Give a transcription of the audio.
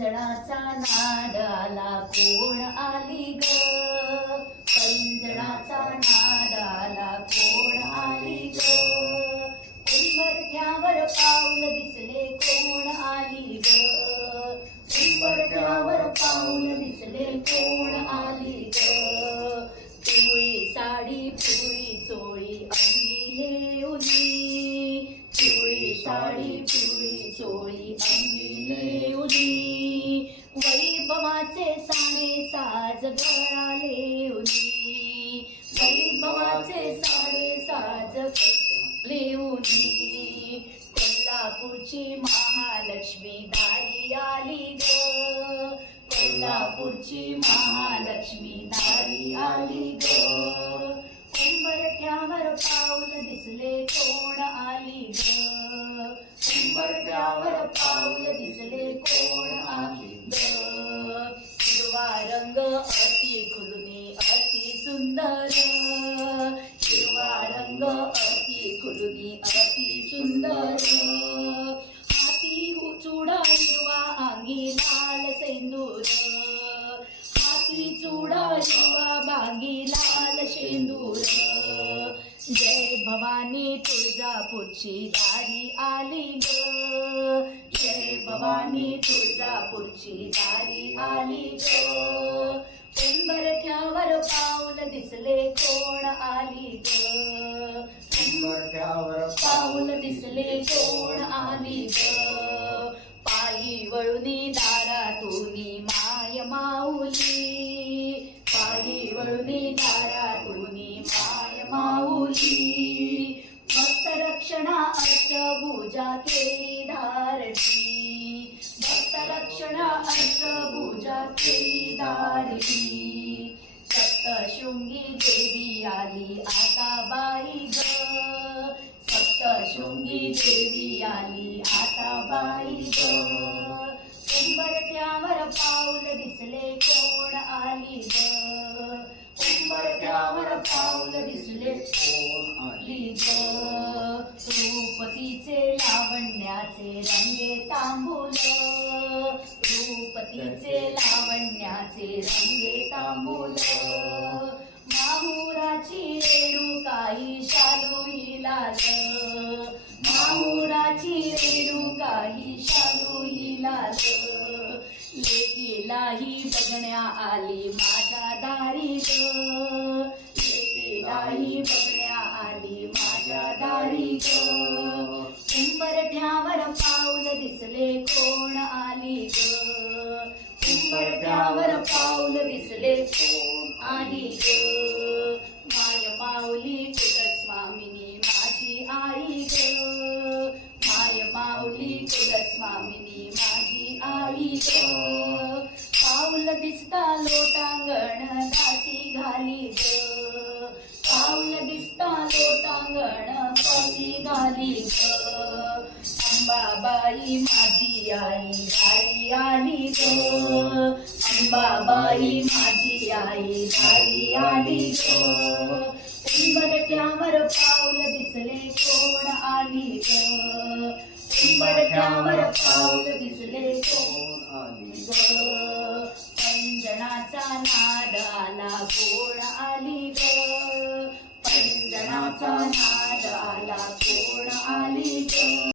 पैंजणाचा नाद आला कोण आली ग? पैंजणाचा नाद आला कोण आली ग? उंबरठ्यावर पाऊल दिसले कोण आली ग? उंबरठ्यावर पाऊल दिसले कोण आली ग? पिवळी साडी पिवळी चोळी अंगी उली पिवळी साडी पिवळी चोळी अंगी उली सारे साज लिहून कोल्हापूरची महालक्ष्मी दारी आली ग. कोल्हापूरची महालक्ष्मी दारी आली ग. अंगी लाल सेंदूर. हाती चुडा हिरवा बांगी लाल शेंदूर जय भवानी तुळजापूरची दारी आली ग. जय भवानी तुळजापूरची दारी आली ग. उंबरठ्यावर पाऊल दिसले कोण आली ग. उंबरठ्यावर पाऊल दिसले कोण आली ग. अष्टभुजा सप्तशृंगी देवी आली आता बाई ग। सप्तशृंगी देवी आली आता बाई ग। उंबरट्यावर पाऊल दिसले कोण आली ग? उंबरट्यावर पाऊल दिसले कोण आली ग? रूपतीचे लावण्याचे रंगे तांबूल। रूपतीचे लावण्याचे रंगे तांबूल. माहुराची रेणुकाई शालू ही लाल माहुराची रेणुकाई शालू ही लाल लेकीलाही बघण्या आली माझ्या दारी ग लेकीलाही बघण्या आली माझ्या दारी ग उंबरठ्यावर पाऊल दिसले कोण आली ग उंबरठ्यावर पाऊल दिसले. आणि आली ग माय माऊली कुलस्वामिनी माझी आई ग. माय माऊली कुलस्वामिनी माझी आई ग. पाऊल दिसता लोटांगण दासी घाली ग. पाऊल दिसता लोटांगण दासी घाली ग. अंबाबाई माझी आई आई आली गो. अंबाबाई माझी आई आई आली गो. उंबरट्यावर पाऊल दिसले कोण आली ग. उंबरट्यावर पाऊल दिसले कोण आली गो. पंजनाचा नाद आला कोण आली गो. पंजनाचा नाद आला कोण आली गो.